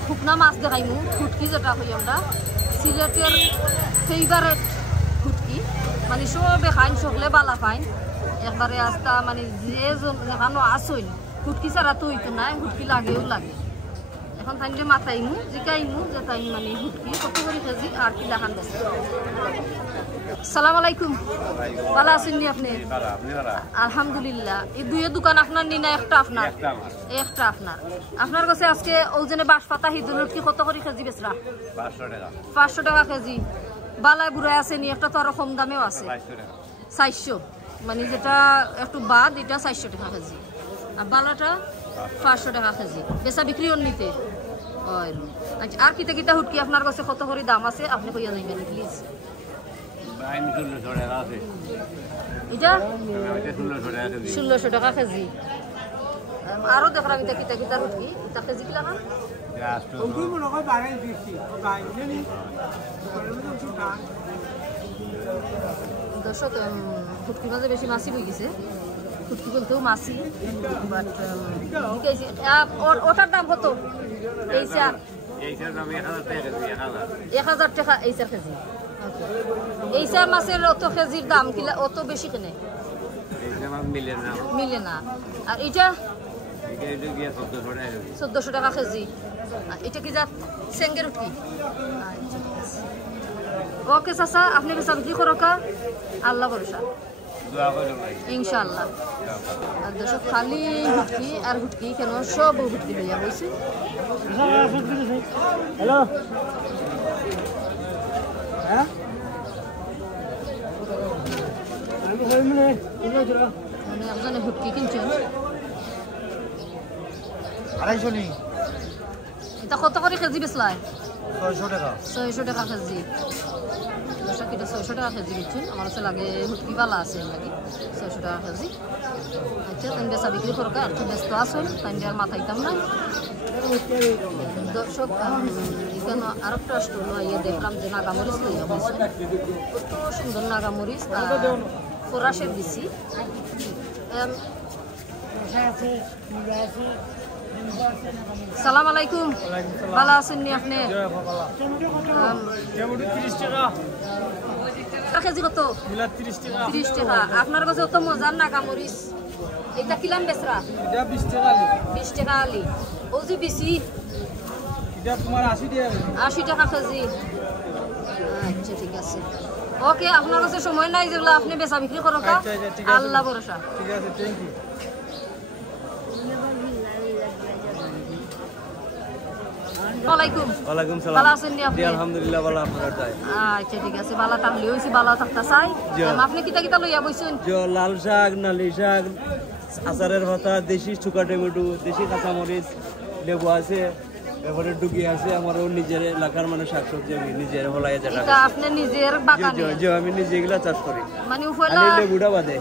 শুকনা মাছ দেখাইমু ফুটকি যেটা কই আমরা সিলেটের ফেভারেট ফুটকি মানে সবে খাইন সকলে বালা খাইন একবারে আস্তা মানে যে যেখানো আসইন ফুটকি ছাড়া তো হইতো না ফুটকি লাগেও লাগে এখন তাইলে মাথাইমু জিকাইমু যে তাই মানে ফুটকি কত করে কেজি আর কি দেখান বেশি আসসালামু আলাইকুম ভালো আছেন নি আপনি আলহামদুলিল্লাহ এই দুইয়ে দোকান আপনার নি না একটা আপনার একটা আপনার কাছে আজকে ওজনে বাঁশপাতা হিদুলের কি কত করে কেজি বেচরা 500 টাকা কেজি বালায় বুড়াই আছে নি একটা তো আরো কম দামেও আছে 400 মানে যেটা একটু বাদ এটা 400 টাকা কেজি আর বালাটা 500 টাকা কেজি বেচা বিক্রি নিতে আচ্ছা আর কিতা কিতা হুটকি আপনার কাছে কত করে দাম আছে আপনি কইয়া যাইবেন প্লিজ এটা 1600 টাকা কেজি আরো দেখলাম এটা কিতা কিতা হুটকি এটা কেজি কিলা না দর্শক ফুটকি মাঝে বেশি মাছি বই গেছে ফুটকি বলতেও মাছি বাট ওটার দাম কত এইটার 1000 টাকা এইটার কেজি এইটার মাছের অত কেজির দাম কিলা অত বেশি কেনে মিলে না আর এটা 1400 টাকা কেজি এটা কি যা সেঙ্গের উঠকি ওকে চাচা আপনি বেচা বিক্রি করো কা আল্লাহ ভরসা ইনশাআল্লাহ আর দর্শক খালি হুটকি আর হুটকি কেন সব হুটকি লইয়া বইছে হ্যালো হ্যাঁ আমি কই মানে একজনে হুটকি কিনছেন 250 নি এটা কত করে কেজি বেচলাই 600 টাকা 600 টাকা কেজি দর্শক এটা 600 টাকা কেজি কিনছেন আমার কাছে লাগে হুটকি বালা আছে লাগে 600 টাকা কেজি আচ্ছা তাই বেচা বিক্রি করো আর ব্যস্ত আসুন তাই আর মাথাইতাম না দর্শক এখানে আরেকটা স্টোর ইয়ে দেখলাম যে নাগামরিচ লইয়া বলছে কত সুন্দর নাগামরিচ ফরাসের দিছি সালাম আলাইকুম ভালো আছেন নি আপনি কেজি কত 30 টাকা আপনার কাছে অত মজার নাগামরিচ এটা কিলাম বেচরা 20 টাকা আলি ও যে বেশি এটা তোমার 80 টাকা কেজি আচ্ছা ঠিক আছে ওকে আপনার কাছে সময় নাই যেগুলো আপনি বেচা বিক্রি করো কা আল্লাহ ভরসা ঠিক আছে থ্যাংক ইউ ওয়ালাইকুম সালাম ভালো আছেন নি আপনি আলহামদুলিল্লাহ ভালো আপনারা তাই আচ্ছা ঠিক আছে ভালো থাকলে হইছি ভালো থাকতা চাই আপনি কিতা কিতা লইয়া বইছেন লাল শাক নালি শাক আচারের পাতা দেশি শুকা টমেটো দেশি কাঁচামরিচ লেবু আছে এবারে ডুগি আছে আমারও নিজের এলাকার মানে শাকসবজি আমি নিজের হলাই যেটা এটা আপনি নিজের বাগানে জি আমি নিজে এগুলা চাষ করি মানে উফলা লেবুটা বাদে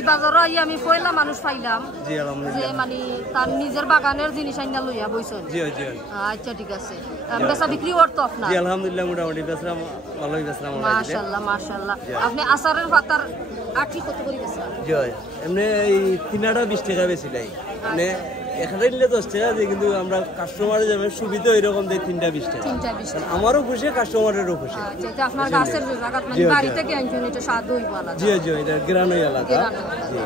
ই বাজারে আমি পয়লা মানুষ পাইলাম জি আলহামদুলিল্লাহ যে মানে তার নিজের বাগানের জিনিস আইনা লইয়া বইছেন জি জি আচ্ছা ঠিক আছে বেচা বিক্রি করতো আপনার জি আলহামদুলিল্লাহ মোটামুটি বেচলাম ভালোই বেচলাম মাশাআল্লাহ মাশাআল্লাহ আপনি আচারের পাতার আটি কত করে বেচলেন জি এমনি এই তিনাটা 20 টাকা বেচিলাই মানে এখানে নিলে 10 টাকা দিয়ে কিন্তু আমরা কাস্টমারের যেমন সুবিধা এরকম দেয় 3টা 20 টাকা আমারও খুশি কাস্টমারেরও খুশি আচ্ছা এটা আপনার গাছের জায়গা মানে বাড়ি থেকে আনছেন এটা স্বাদ হই ভালো জি জি এটা গ্রানই এলাকা জি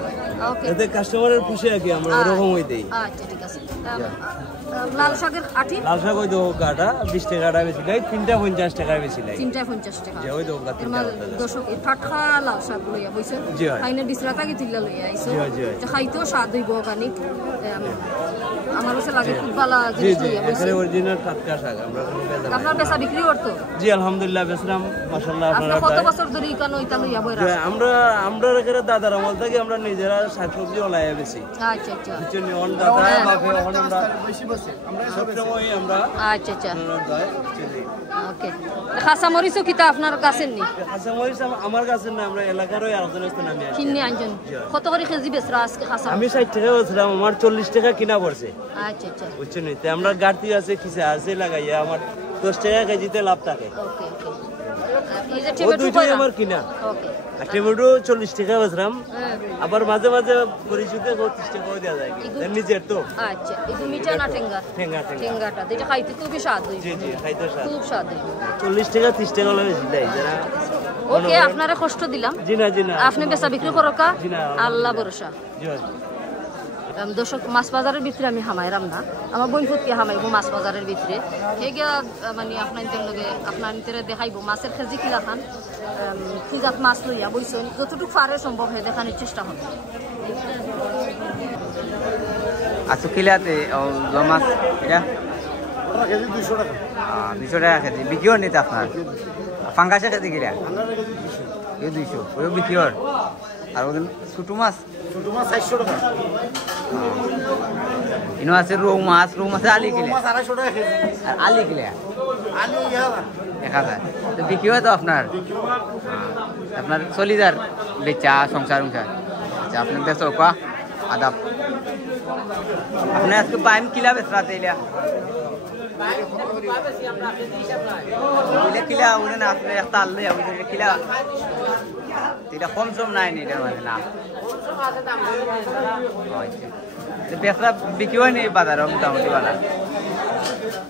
ওকে এতে কাস্টমারের খুশি আগে আমরা এরকম হই দেই আচ্ছা ঠিক আছে লাল শাকের আটি লাল শাক ওই তো কাটা 20 টাকা বেচিলাই 3টা 50 টাকা বেচিলাই 3টা 50 টাকা জি ওই তো কাটা 3টা দর্শক এই টাটকা লাল শাক লইয়া বইছেন আইনা ডিসরাতা কি তিল্লা লইয়া আইছো জি জি খাইতো স্বাদ হইব অর্গানিক আমার কাছে লাগে খুব ভালো জিনিস লইয়া বইছে এখানে অরিজিনাল টাটকা শাক আমরা কোনো বেচা আপনার বেচা বিক্রি করতো জি আলহামদুলিল্লাহ বেচলাম মাশাআল্লাহ আপনি আপনারা কত বছর ধরে ইকানো ইতা লইয়া বইরা আমরা এখানে দাদার আমল থেকে আমরা নিজেরা শাকসবজি ওলাইয়া বেশি আচ্ছা আচ্ছা বুঝছেন অন দাদা বাপে এখন আমরা বেশি বসে আমরা সবসময় আমরা আচ্ছা আচ্ছা ওকে খাসা মরিচও কিতা আপনার কাছে নি খাসা মরিচ আমার কাছে না আমরা এলাকারই আরেকজনের কাছে নামি আসি কিনে আনছেন কত করে কেজি বেচরা আজকে খাসা আমি 60 টাকা বলছিলাম আমার 40 টাকা কিনা পড়ছে আচ্ছা আচ্ছা বুঝছেন তো আমরা গাড়তি আছে কিসে আছে লাগাইয়া আমার 10 টাকা কেজিতে লাভ থাকে ওকে ওকে এই যে ও টমেটো দুইটাই আমার কিনা ওকে আর টমেটো 40 টাকা বেচলাম আবার মাঝে মাঝে পরিশুতে 30 টাকাও দেওয়া যায় নিজের তো আচ্ছা এই যে মিঠা না ঠেঙ্গা ঠেঙ্গা ঠেঙ্গাটা যেটা খাইতে খুবই স্বাদ হইছে জি জি খাইতে স্বাদ খুব স্বাদ হইছে 40 টাকা 30 টাকা হলে বেশি দেয় যারা ওকে আপনারে কষ্ট দিলাম জি না আপনি বেচা বিক্রি করো কা জি না আল্লাহ ভরসা জি দর্শক মাছ বাজারের ভিতরে আমি হামাইরাম না আমার বোন ফুটকে হামাইবো মাছ বাজারের ভিতরে হেগিয়া মানে আপনার নিতে দেখাইবো মাছের কেজি কিলা খান কিজাত মাছ লইয়া বইছেন যতটুকু পারে সম্ভব হয় দেখানোর চেষ্টা হবে আচ্ছা কিলাতে মাছ এটা 200 টাকা 200 টাকা কেজি বিক্রি হন নিতে আপনার ফাঙ্গাসের কেজি কিলা 200 ওই বিক্রি হন আর ওদিন ছোটো মাছ 400 টাকা ইনো আছে রৌ মাছের আলি কিলা 250 টাকা কেজি আর আলি কিলা আলু 1000 তো বিক্রি হয় তো আপনার আপনার 40,000 বেচা সংসার আচ্ছা আপনার বেচো কা আদাব আপনি আজকে পাইম কিলা বেচরাতে ইলা কিলা উড়ে না আপনি একটা আল্লাহ উড়ে কিলা এটা কম সম নাই নি এটার মানে না বেচরা বিক্রি হয়নি বাজারে মোটামুটি বাজার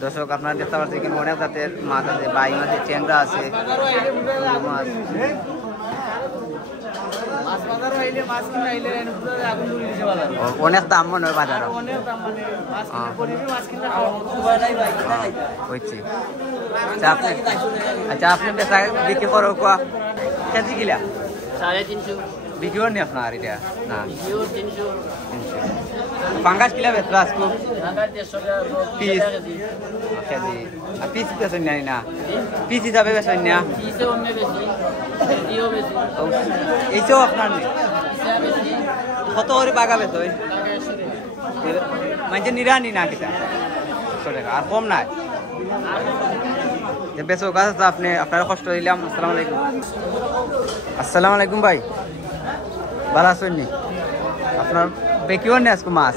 দর্শক আপনারা দেখতে পাচ্ছেন কিন্তু অনেক জাতের মাছ আছে বাই মাছ আছে ট্যাংরা আছে অনেক দাম মনে হয় বাজার আচ্ছা আপনি বেচা বিক্রি করো কোয়া কেজি কিলা 350 বিক্রি করেনি আপনার এটা না পাঙ্গাস কিলা বেচলো আজকে পিস কেজি আর পিস বেচেন না পিস হিসাবে বেচেন না এইটাও আপনার নেই কত করে বাগা বেচেন মানে নিরানি না কিটা 100 টাকা আর কম নাই বেচো কাজ আপনি আপনার কষ্ট দিলাম আসসালামু আলাইকুম ভাই ভালো আছেন নি আপনার বেকিও নি আজকে মাছ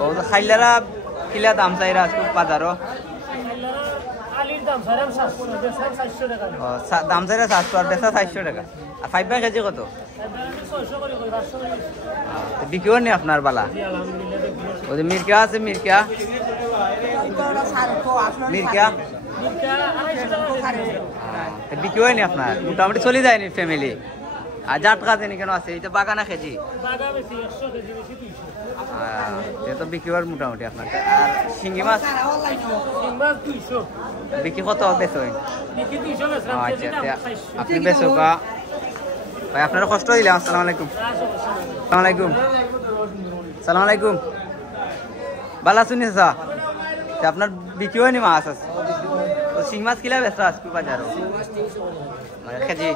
ও খাইলারা কিলা দাম চাইরা আজকে বাজারও দাম চাইরা 700 আর বেচা 400 টাকা আর 5 কেজি কত বিকিও নি আপনার বালা ওই মির্কা আছে মির্কা বিক্রি হয়নি আপনার মোটামুটি চলে যায়নি ফ্যামিলি আর যার টাকা জানি কেন আছে এটা বাগানা কেজি তো বিক্রি হওয়ার মোটামুটি আপনার আর শিঙ্গি মাছ বিক্রি কত বেচো আচ্ছা আপনি বেচো কা ভাই আপনারা কষ্ট দিলাম আসসালামু আলাইকুম সালাম আলাইকুম ভালো আছেন স্যার আপনার বিক্রি হয়নি মাছ আছে শিং মাছ কিলা বেচা আজকে বাজার কেজি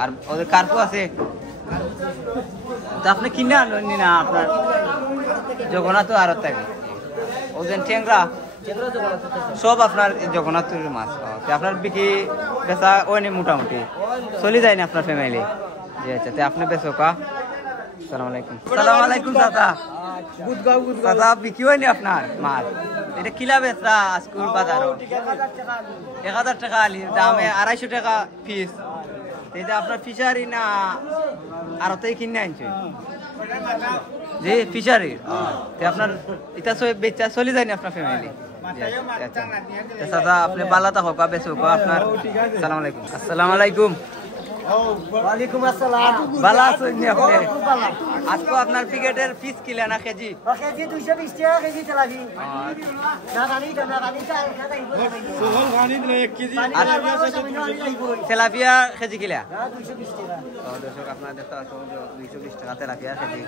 আর ওদের কার্পু আছে তো আপনি কিনে আনি না আপনার জগন্নাথ আর থাকে ওদের ট্যাংরা সব আপনার জগন্নাথের মাছ আপনার বিক্রি বেচা হয়নি মোটামুটি চলে যায়নি আপনার ফ্যামিলি জি আচ্ছা আপনি বেচো কা সালাম আলাইকুম দাদা দাদা বিক্রি হয়নি আপনার মাছ এটা কিলা বেচা আজকুর বাজারও 1000 টাকা আলি দামে 250 টাকা পিস এটা আপনার ফিশারি না আরতেই কিনে আনছে জি ফিশারি আপনার এটা বেচা চলে যায়নি আপনার ফ্যামিলি দাদা আপনি বালা থাকো বেচো আপনার আসসালামু আলাইকুম ওয়ালাইকুম আসসালাম ভালো আছেন নি আপনি? আজকে আপনার টিকেটের ফিস কিলা না কেজি? কেজি 220 টাকা কেজি তেলাপি না গানি সোহল খানি দিলে 1 কেজি তেলাপিয়া কেজি কিলা? 220 টাকা দর্শক আপনার দেখতে পাচ্ছেন 220 টাকা তেলাপিয়া কেজি।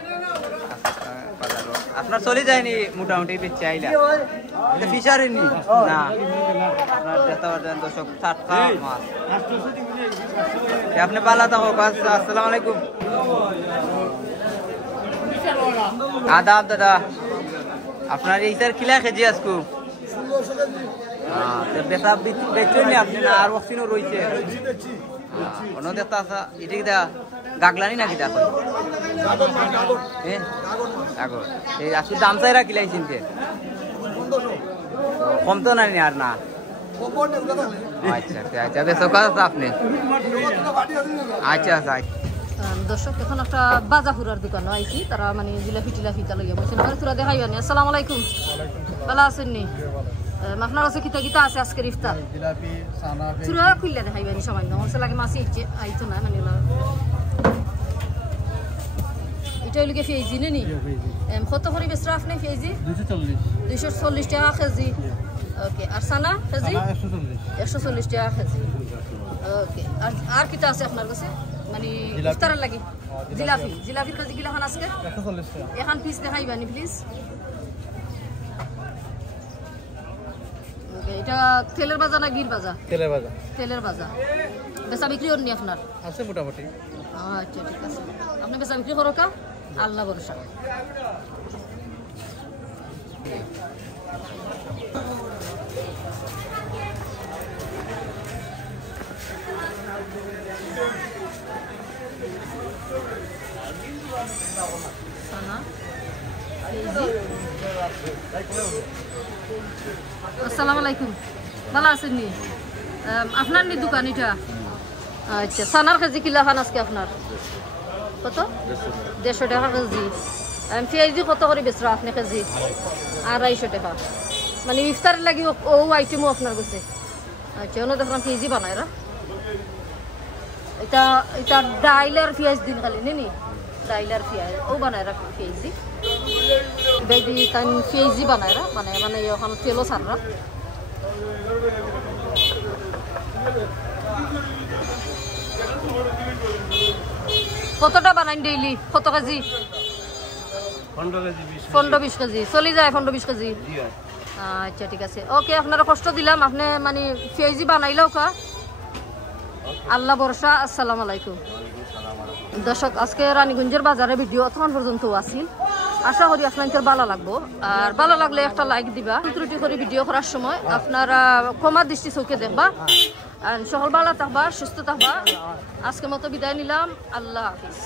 আপনার চলে যায়নি মোটামুটি বেচে আইলা? এটা ফিশারের নি না, আপনার দেখতে পাচ্ছেন দর্শক টাটকা মাছ। আপনি ভালো থাকো। আসসালামু আলাইকুম। আদাব দাদা, আপনার এইটার কিলা কেজি আজকু? বেচা বেচছেন নি আপনি না আর ওখানে রয়েছে? অন্য দেখতে আসা এটা কি গাগলানি নাকি দেখো? আগর এই আজকে দাম চাইরা কিলাইছেন কে? কম তো নাই আর না? আচ্ছা আচ্ছা বেশ কথা আপনি। আচ্ছা আচ্ছা দর্শক এখন একটা বাজাপুরার দোকানে আইছি, তারা মানে জিলাপি টিলাপি তা লইয়া বলছেন তোরা দেখাইবা নি। আসসালামু আলাইকুম, ভালো আছেন নি? আপনার কাছে কিতা কিতা আছে আজকের ইফতার? জিলাপি সানা চুরা খুললে দেখাইবা নি সামান্য? আমার লাগে মাছি আইতো না মানে এটা হইলে পেঁয়াজি নি কত করে বেচরা আপনি? পেঁয়াজি 240 টাকা কেজি। ওকে, আর সানা কেজি 140 টাকা কেজি। ওকে, আর কিটা আছে আপনার কাছে মানে ইফতারের লাগি? জিলাপি, জিলাপির কেজি কিলা খান আজকে? 140 টাকা। এখন পিস দেখাইবা নি প্লিজ? ওকে, এটা তেলের ভাজা না গির ভাজা? তেলের ভাজা তেলের ভাজা। বেচা বিক্রি করেনি আপনার? আছে মোটামুটি। আচ্ছা ঠিক আছে, আপনি বেচা বিক্রি করো কা? আল্লাহ ভরসা। আসসালামু আলাইকুম, ভালো আছেন নি? আপনার নি দোকান এটা? আচ্ছা, সানার কেজি কিলা খান আজকে আপনার? কত? 150 টাকা কেজি। পেঁয়াজি কত করে বেচরা আপনি কেজি? 250 টাকা। মানে ইফতারের লাগি ও আইটেমও আপনার কাছে? আচ্ছা, অন্য দেখলাম পেঁয়াজি বানায় রা। এটা এটা ডাইলার পেঁয়াজ দিন খালি নি ডাইলার পেঁয়াজ ও বানায় রা পেঁয়াজি। বেবি তান পেঁয়াজি বানায় রা, মানে মানে ওখানে তেলও ছাড়রা। কতটা বানাইন ডেইলি? কত কেজি? 15-20 কেজি চলি যায়? 15-20 কেজি? আচ্ছা ঠিক আছে, ওকে, আপনারা কষ্ট দিলাম। আপনি মানে পেঁয়াজি বানাইলেও কা? আল্লাহ ভরসা। আসসালামু আলাইকুম। দর্শক, আজকে রানীগঞ্জের বাজারে ভিডিও তখন পর্যন্ত আসিল। আশা করি আপনাদের ভালো লাগবো, আর ভালো লাগলে একটা লাইক দিবা। ত্রুটি করে ভিডিও করার সময় আপনারা ক্ষমা দৃষ্টি চোখে দেখবা। সকল ভালো থাকবা, সুস্থ থাকবা। আজকের মতো বিদায় নিলাম। আল্লাহ হাফিজ।